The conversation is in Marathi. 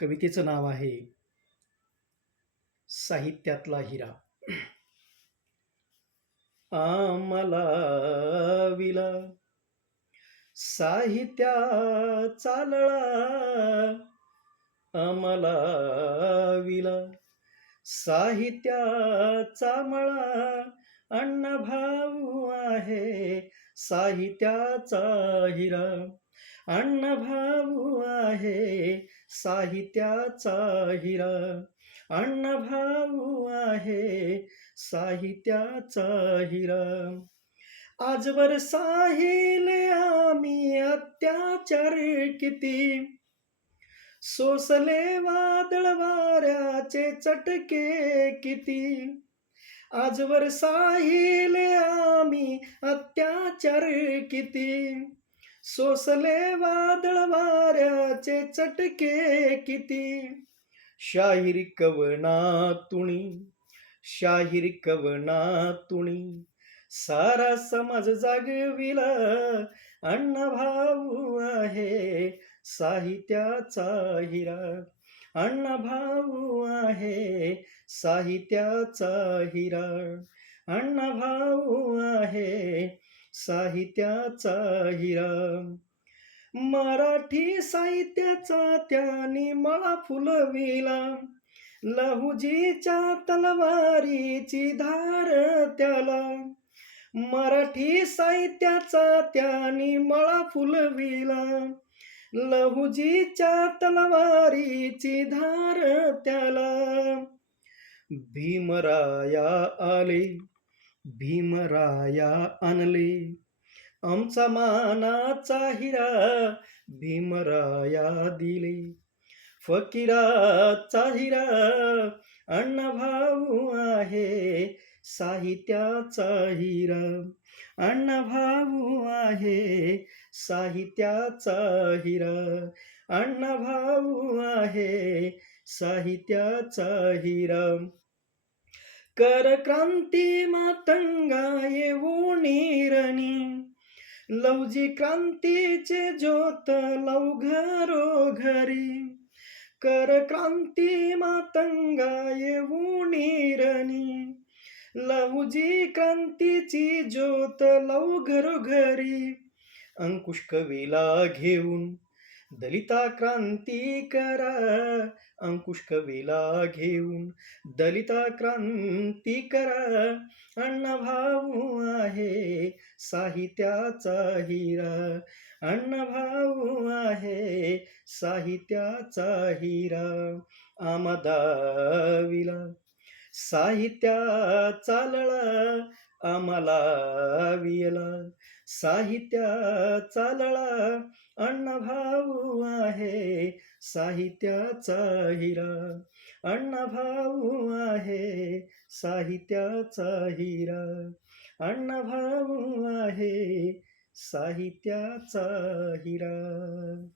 कवितेचं नाव आहे साहित्यातला हिरा. आम्हाला विला साहित्याचा लळा, आम्हाला विला साहित्याचा मळा. अण्णाभाऊ आहे साहित्याचा हिरा, अण्णाभाऊ आहे साहित्याचा हिरा, अण्णाभाऊ आहे साहित्याचा हिरा. आजवर साहिले आम्ही अत्याचार किती, सोसले वादळ वाऱ्याचे चटके किती. आजवर साहिले आम्ही अत्याचार किती, सोसले वादळ वाऱ्याचे चटके किती. शाहीर कवनातुणी, शाहीर कवनातुणी सारा समाज जागविला. अण्णाभाऊ आहे साहित्याचा हिरा, अण्णाभाऊ आहे साहित्याचा हिरा, अण्णाभाऊ आहे साहित्याचा हिरा. मराठी साहित्याचा त्यांनी मळा फुलविला, लहुजीच्या तलवारीची धार त्याला. मराठी साहित्याचा त्यांनी मळा फुलविला, लहुजीच्या तलवारीची धार त्याला. भीमराया आले, भीमराया आणले आमचा मानाचा हिरा. भीमराया दिले फकीराचा हिरा, अण्णाभाऊ आहे साहित्याचा हिरा, अण्णाभाऊ आहे साहित्याचा हिरा, अण्णाभाऊ आहे साहित्याचा हिरा. कर क्रांती मातंगा येऊन रणी, लवजी क्रांतीचे ज्योत लव घरोघरी. कर क्रांती मातंगा येऊन रणी, लहुजी क्रांतीची ज्योत लव घरोघरी. अंकुश कवीला घेऊन दलिता क्रांती करा, अंकुश कवीला घेऊन दलिता क्रांती करा. अण्णाभाऊ आहे साहित्याचा हिरा, अण्णाभाऊ आहे साहित्याचा हिरा. आम्हाला साहित्याचा लळा, आम्हाला विला साहित्याचा लळा. अण्णाभाऊ आहे साहित्याचा हिरा, अण्णाभाऊ आहे साहित्याचा हिरा, अण्णाभाऊ आहे साहित्याचा हिरा.